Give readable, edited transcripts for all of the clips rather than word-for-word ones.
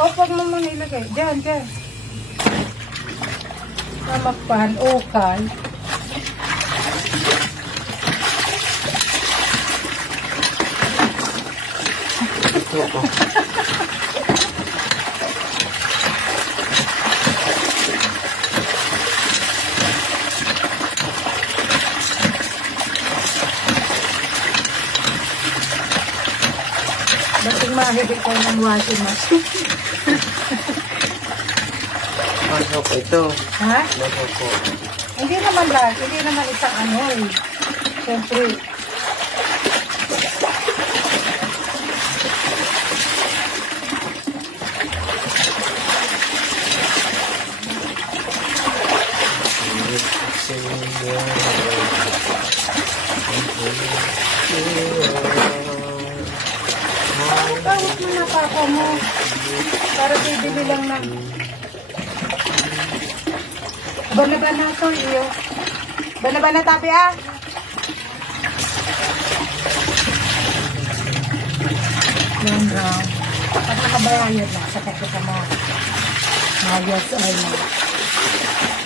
Huwag mo muna ilagay. Diyan, diyan. Mamakpan, ukal. Ba't mahigit ko ng washing machine? Masok ito. Ha? Masok po. Hindi naman lahat. Hindi naman isang ano eh. Siyempre. Tawag mo na papa mo. Para bibili lang ng... Bana-bana to iyo. Bana-bana tabi ah. Yan round. Pag nakabayayad na, sakit ko sa mga mayas ay na.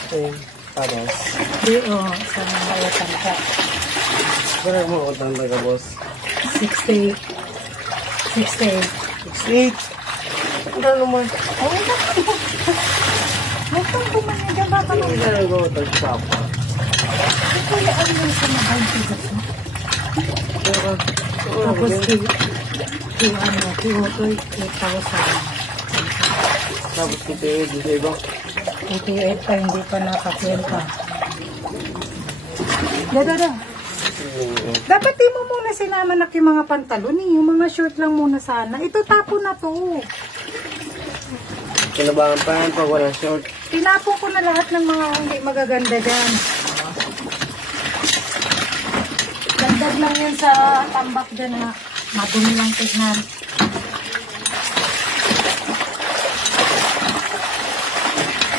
Okay. Pares. Di o, sa mga utang ka. Pero mo utang taga boss. 68. 68. 68. Ano naman? Oh, utang ko man yan. Baka Ano naman. na go utang sa papa? Kuya, ano yung sa mga tigas mo? Tapos, Tiyotoy, 8,000. Tapos kita yung dito. 88 pa, hindi pa nakakwenta. Dada. Dapat di mo muna sinama na yung mga pantalon eh. Yung mga short lang muna sana. Ito tapo na to. Kinabangan pa yan pag walang short. Tinapon ko na lahat ng mga hindi magaganda dyan. Dagdag lang yan sa tambak dyan na madumi lang tignan.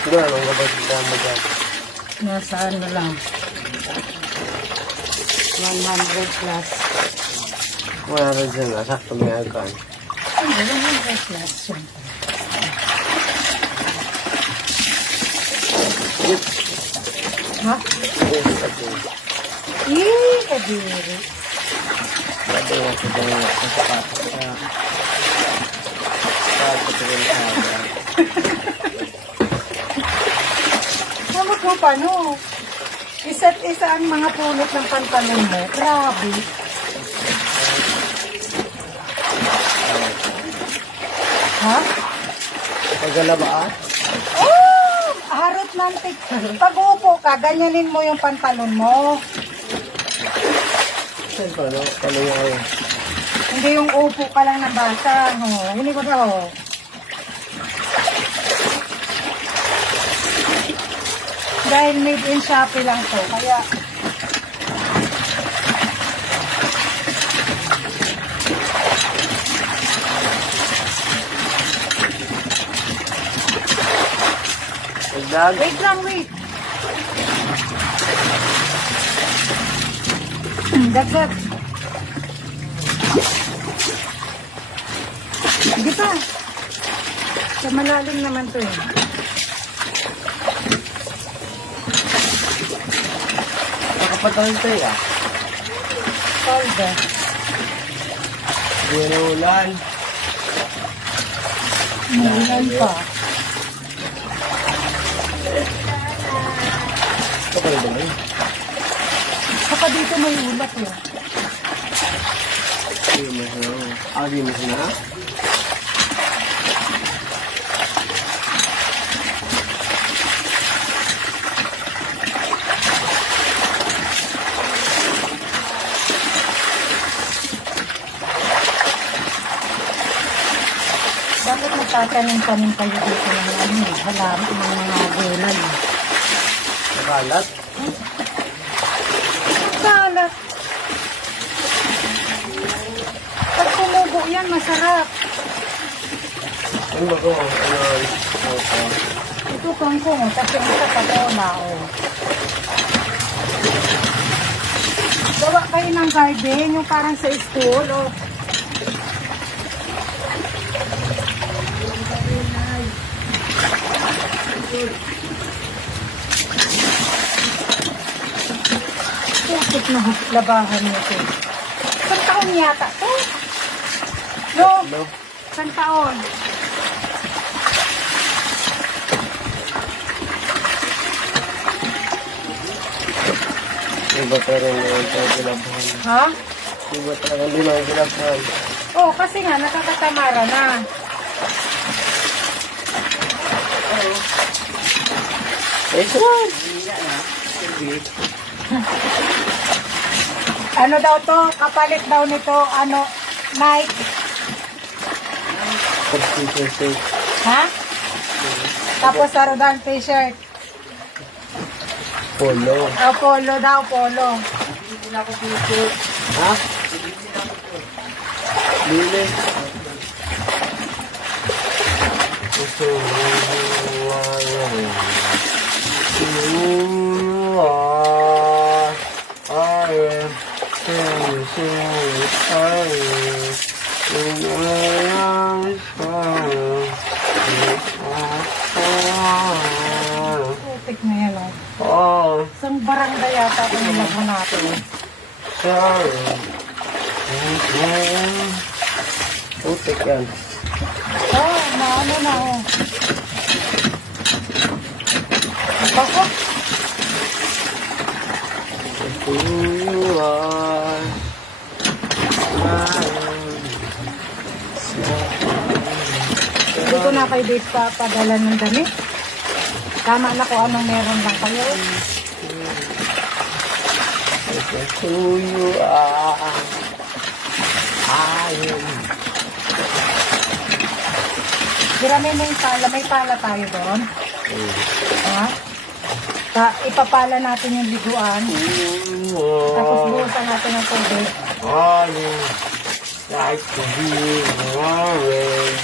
Siguro anong gabag mo dyan? Nasa ano lang. 100 plus. Wala rin dyan. Sakto may agkan. Hindi, 100 plus. Siyempre. Ha? Yes, okay. Kadiri. Pwede nga sa dyan sa sapatos na. Sapatos ko rin sa Namot mo pa, no? Isa't isa ang mga pulot ng pantalon mo. Grabe. Ha? Paglalabaan? Oh! Harot nantik. Pag upo ka, ganyanin mo yung pantalon mo. Saan pa, no? Paano yung Hindi yung upo ka lang ng basa. Oh, hindi ko daw. Dahil made in Shopee lang to. Kaya, Pagdag? wait lang, wait. Dagdag. Hindi pa. Sa malalim naman to eh. Nakapatagal tayo ah. Solda. Hindi na ulan. Umulan pa. Ito pa rin ba yun? Saka dito may ulat eh. Hindi mo siya. Hindi mo siya na? Bakit nagtatanim-tanim kayo dito ng ano eh? Halaman ng mga gulay. Nakalat? Salat. Pag tumubo yan, masarap. Ano ba ko? Ano? Ito kangkong, oh. Tapos yung isa patola, oh. Gawa kayo ng garden, yung parang sa school, oh. Putik na labahan nito. Isang taon yata to. No, No. isang taon. Iba talaga hindi naman tayo ginagahan. Ha? Iba talaga hindi naman ginagahan. Oh, kasi nga, nakakatamara na. Eh, saan? Ano daw to? Kapalit daw nito, ano, Nike. Computer. Ha? Tapos Sarudan t-shirt. Polo. Oh, polo daw, polo. Ha? Bili. Gusto Putik na yan, oh. Isang barangay yata ito nilabo natin. Putik yan. Oh, naano na, oh. Bako. Who you are, Hindi ko na kay Dave papadala ng damit. Tama na kung anong meron lang kayo. who you are, I am. Hirami mo yung pala. May pala tayo doon. Ha? Ipapala natin yung liguan. Tapos buhusan natin ng tubig. I like to be away.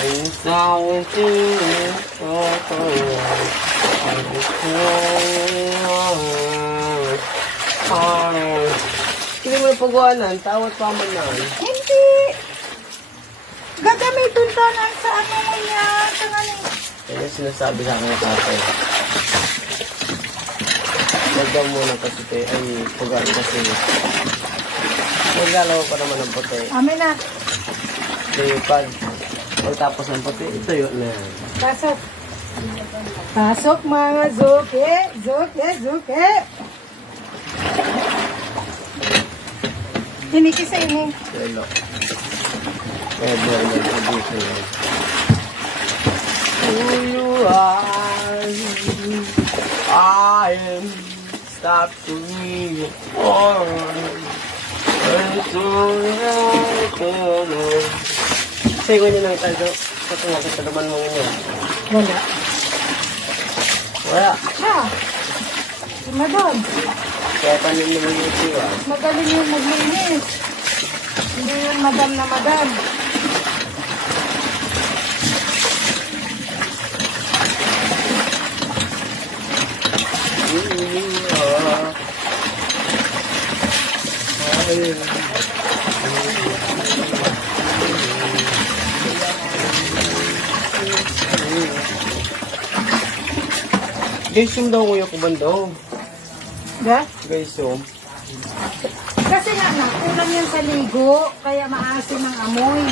And something so hindi mo na pagwanan, tawat pa man na. Hindi. Gagamitin ka na sa ano mo niya. Sa ano. Yan yung sinasabi sa akin ng tatay. Lagyan muna kasi tayo, ay pugaan kasi. Maglalawa pa naman ng puti. Amin na. Pag pagtapos ng puti, ito yun na. Pasok. Pasok mga zuki. Zuki, zuki. Hinikisa ini. Lalo. Ever nag-produce yun. Who you are, I am. Stop to me. Say, ganyan lang tayo. Patungan kita naman mo yun. Wala. Wala. Ha? Si Madam. Kaya panin naman yung siya. Magaling yung maglinis. Hindi yun madam na madam. Guys, yung daw kuya ko bandaw. Ga? Guys, yung. Kasi nga na, kulang yan sa ligo, kaya maasim ang amoy.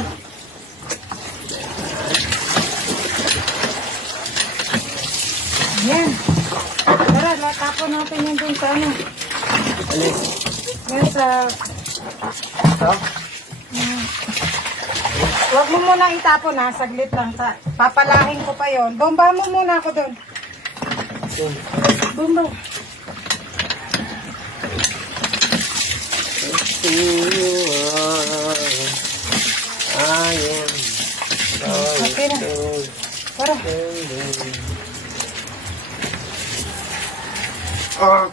Yan. Tara, tapon natin yan dun sa ano. Alis. Yan sa... Ha? Huwag mo muna itapon ha, saglit lang. Papalahin ko pa yon. Bomba mo muna ako dun. Bomba. Ayun. Okay na. Tara. Ah,